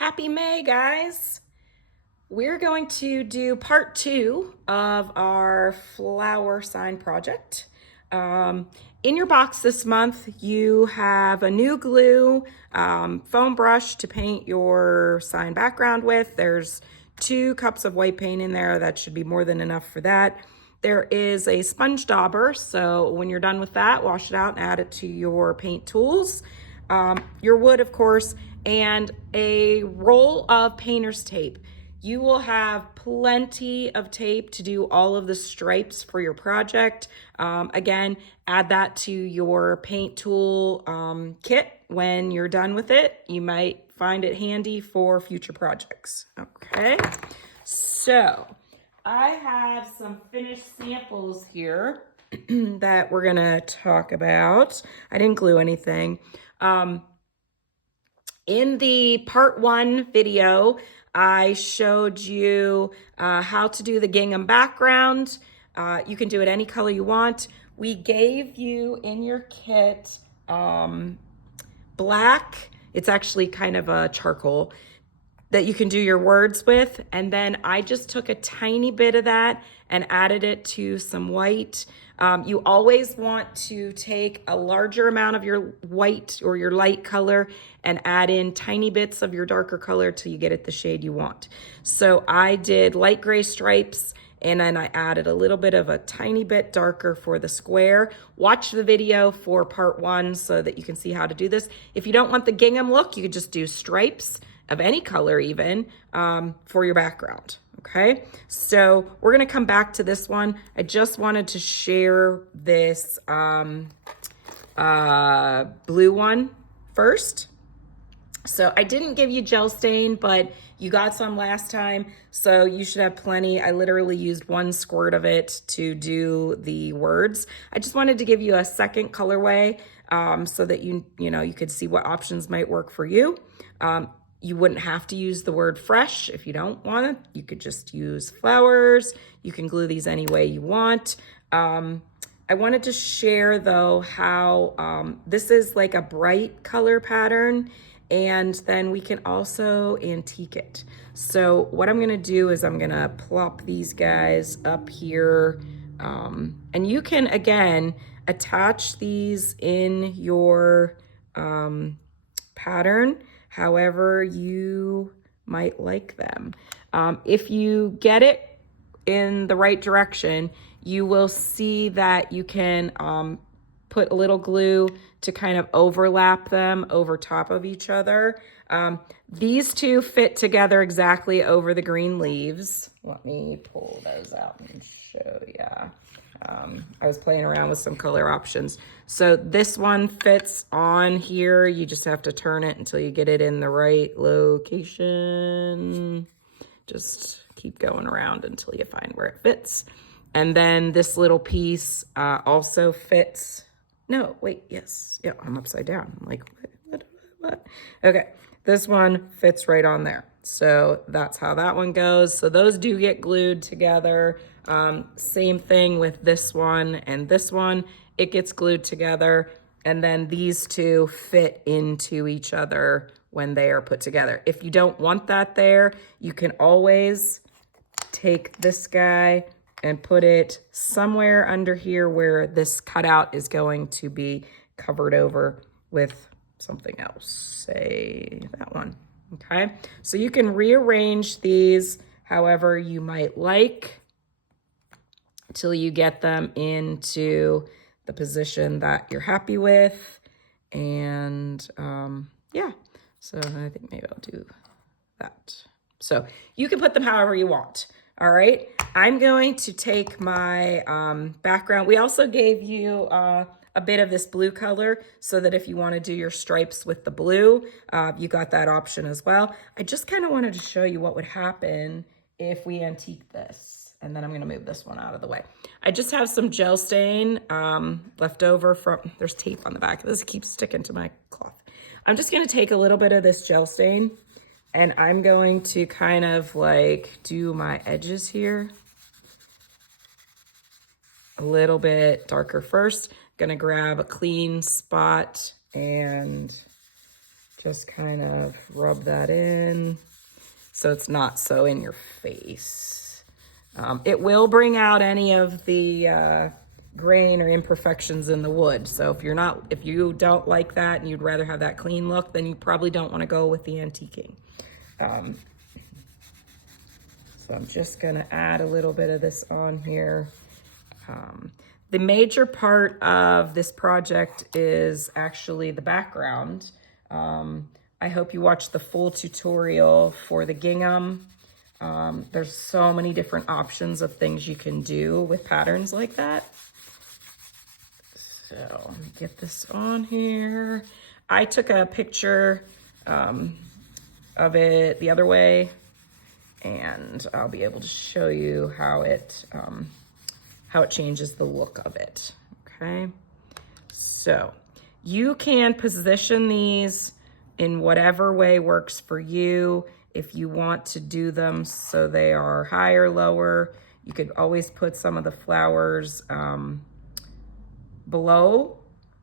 Happy May, guys. We're going to do part 2 of our flower sign project. In your box this month, you have a new glue, foam brush to paint your sign background with. There's 2 cups of white paint in there. That should be more than enough for that. There is a sponge dauber, so when you're done with that, wash it out and add it to your paint tools. Your wood, of course, and a roll of painter's tape. You will have plenty of tape to do all of the stripes for your project. Again, add that to your paint tool kit when you're done with it. You might find it handy for future projects. Okay, so I have some finished samples here that we're gonna talk about. I didn't glue anything. In the part 1 video, I showed you how to do the gingham background. You can do it any color you want. We gave you in your kit black. It's actually kind of a charcoal that you can do your words with. And then I just took a tiny bit of that and added it to some white. You always want to take a larger amount of your white or your light color and add in tiny bits of your darker color till you get it the shade you want. So I did light gray stripes, and then I added a little bit of a tiny bit darker for the square. Watch the video for part 1 so that you can see how to do this. If you don't want the gingham look, you could just do stripes of any color even for your background. Okay, so we're gonna come back to this one. I just wanted to share this blue one first. So I didn't give you gel stain, but you got some last time, so you should have plenty. I literally used 1 squirt of it to do the words. I just wanted to give you a second colorway so that you could see what options might work for you. You wouldn't have to use the word fresh if you don't want it. You could just use flowers. You can glue these any way you want. I wanted to share though how this is like a bright color pattern, and then we can also antique it. So what I'm gonna do is I'm gonna plop these guys up here, and you can again attach these in your pattern however you might like them. If you get it in the right direction, you will see that you can put a little glue to kind of overlap them over top of each other. These 2 fit together exactly over the green leaves. Let me pull those out and show you. I was playing around with some color options. So this one fits on here. You just have to turn it until you get it in the right location. Just keep going around until you find where it fits. And then this little piece also fits. No, wait, yes. Yeah, I'm upside down. I'm like, what? Okay, this one fits right on there. So that's how that one goes. So those do get glued together. Same thing with this one and this one. It gets glued together. And then these 2 fit into each other when they are put together. If you don't want that there, you can always take this guy and put it somewhere under here where this cutout is going to be covered over with something else, say that one. Okay, so you can rearrange these however you might like till you get them into the position that you're happy with. And yeah, so I think maybe I'll do that. So you can put them however you want. All right, I'm going to take my background. We also gave you a bit of this blue color so that if you want to do your stripes with the blue, you got that option as well. I just kind of wanted to show you what would happen if we antique this. And then I'm going to move this one out of the way. I just have some gel stain left over from, there's tape on the back. This keeps sticking to my cloth. I'm just going to take a little bit of this gel stain, and I'm going to kind of like do my edges here a little bit darker first. Gonna grab a clean spot and Just kind of rub that in so it's not so in your face. It will bring out any of the grain or imperfections in the wood. So if you don't like that and you'd rather have that clean look, then you probably don't want to go with the antiquing. So I'm just gonna add a little bit of this on here. The major part of this project is actually the background. I hope you watch the full tutorial for the gingham. There's so many different options of things you can do with patterns like that. So let me get this on here. I took a picture of it the other way, and I'll be able to show you how it changes the look of it, okay? So you can position these in whatever way works for you. If you want to do them so they are higher, lower, you could always put some of the flowers below.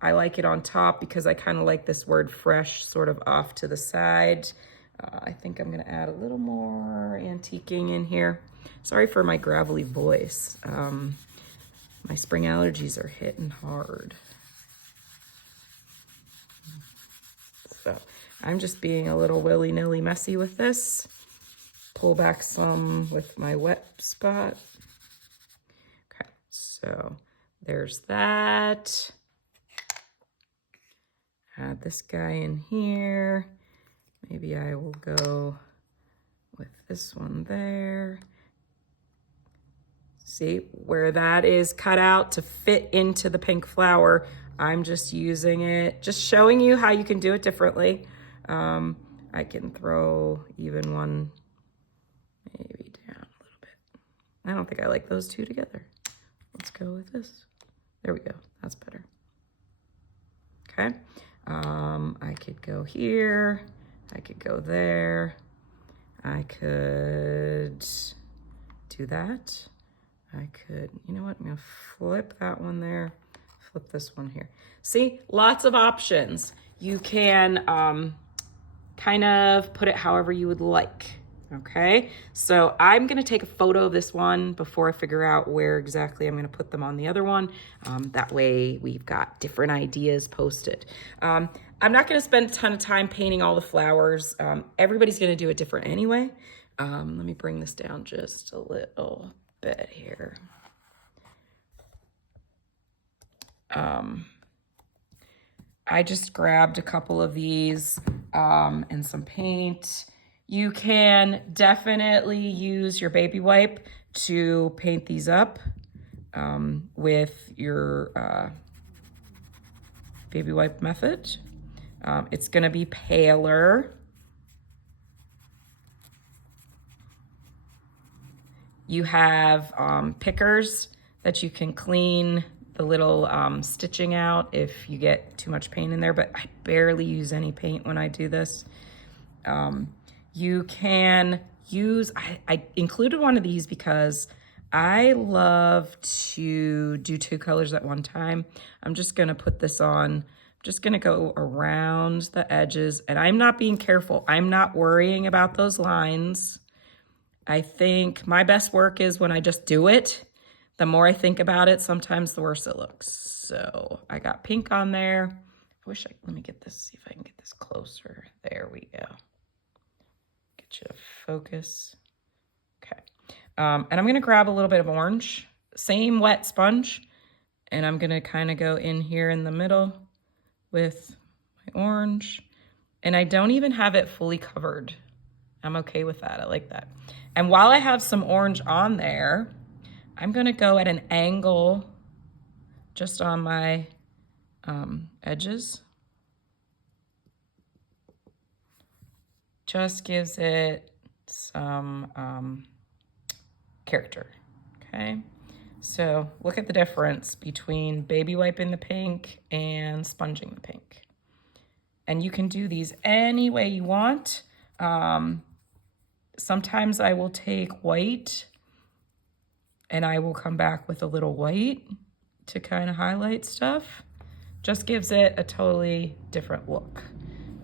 I like it on top because I kind of like this word fresh sort of off to the side. I think I'm gonna add a little more antiquing in here. Sorry for my gravelly voice. My spring allergies are hitting hard. So I'm just being a little willy-nilly messy with this. Pull back some with my wet spot. Okay, so there's that. Add this guy in here. Maybe I will go with this one there. See where that is cut out to fit into the pink flower. I'm just using it, just showing you how you can do it differently. I can throw even one maybe down a little bit. I don't think I like those two together. Let's go with this. There we go, that's better. Okay, I could go here. I could go there. I could do that. I could, you know what? I'm gonna flip that one there, flip this one here. See, lots of options. You can kind of put it however you would like, okay? So I'm gonna take a photo of this one before I figure out where exactly I'm gonna put them on the other one. That way we've got different ideas posted. I'm not gonna spend a ton of time painting all the flowers. Everybody's gonna do it different anyway. Let me bring this down just a little bit here. I just grabbed a couple of these and some paint. You can definitely use your baby wipe to paint these up with your baby wipe method. It's gonna be paler. You have pickers that you can clean the little stitching out if you get too much paint in there, but I barely use any paint when I do this. You can use, I included one of these because I love to do two colors at one time. I'm just gonna put this on. I'm just gonna go around the edges, and I'm not being careful. I'm not worrying about those lines. I think my best work is when I just do it. The more I think about it, sometimes the worse it looks. So I got pink on there. Let me get this, see if I can get this closer. There we go. Get you to focus. Okay. And I'm gonna grab a little bit of orange, same wet sponge, and I'm gonna kind of go in here in the middle with my orange. And I don't even have it fully covered. I'm okay with that, I like that. And while I have some orange on there, I'm gonna go at an angle just on my edges. Just gives it some character, okay? So look at the difference between baby wiping the pink and sponging the pink. And you can do these any way you want. Sometimes I will take white and I will come back with a little white to kind of highlight stuff. Just gives it a totally different look.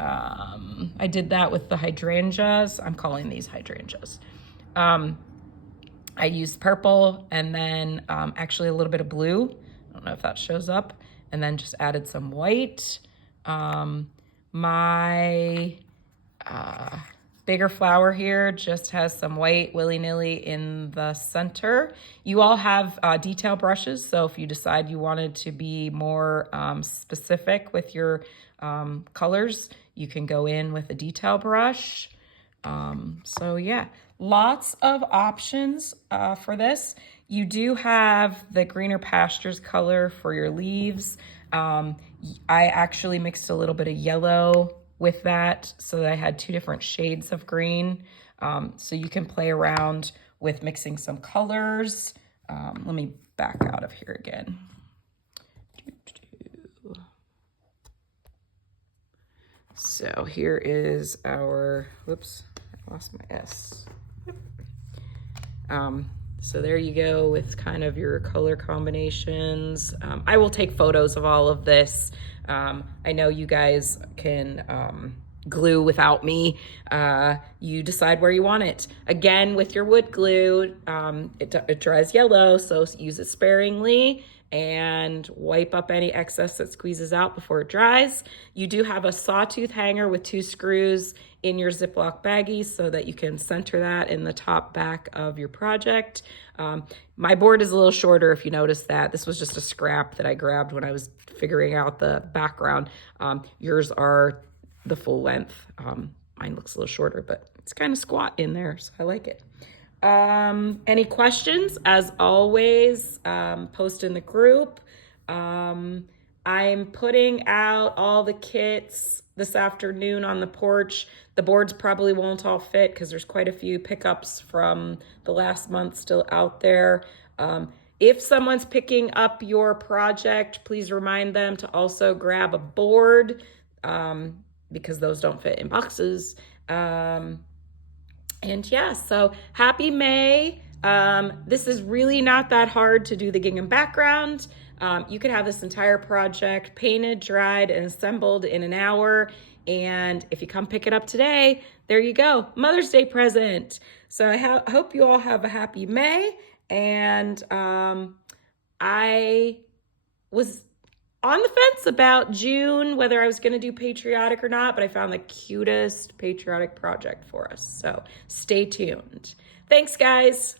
I did that with the hydrangeas. I'm calling these hydrangeas. I used purple and then actually a little bit of blue. I don't know if that shows up. And then just added some white. My bigger flower here just has some white willy-nilly in the center. You all have detail brushes, so if you decide you wanted to be more specific with your colors, you can go in with a detail brush. So yeah, lots of options for this. You do have the greener pastures color for your leaves. I actually mixed a little bit of yellow with that so that I had two different shades of green. So you can play around with mixing some colors. Let me back out of here again. So here is our, whoops, I lost my S. So there you go with kind of your color combinations. I will take photos of all of this. I know you guys can glue without me. You decide where you want it. Again, with your wood glue, it dries yellow, so use it sparingly and wipe up any excess that squeezes out before it dries. You do have a sawtooth hanger with 2 screws in your Ziploc baggie so that you can center that in the top back of your project. My board is a little shorter if you notice that. This was just a scrap that I grabbed when I was figuring out the background. Yours are the full length. Mine looks a little shorter, but it's kind of squat in there, so I like it. Any questions? As always, post in the group. I'm putting out all the kits this afternoon on the porch. The boards probably won't all fit because there's quite a few pickups from the last month still out there. If someone's picking up your project, please remind them to also grab a board because those don't fit in boxes. And yeah, so happy May. This is really not that hard to do the gingham background. You could have this entire project painted, dried, and assembled in an hour. And if you come pick it up today, there you go, Mother's Day present. So I hope you all have a happy May. And I was on the fence about June, whether I was going to do patriotic or not, but I found the cutest patriotic project for us. So stay tuned. Thanks, guys.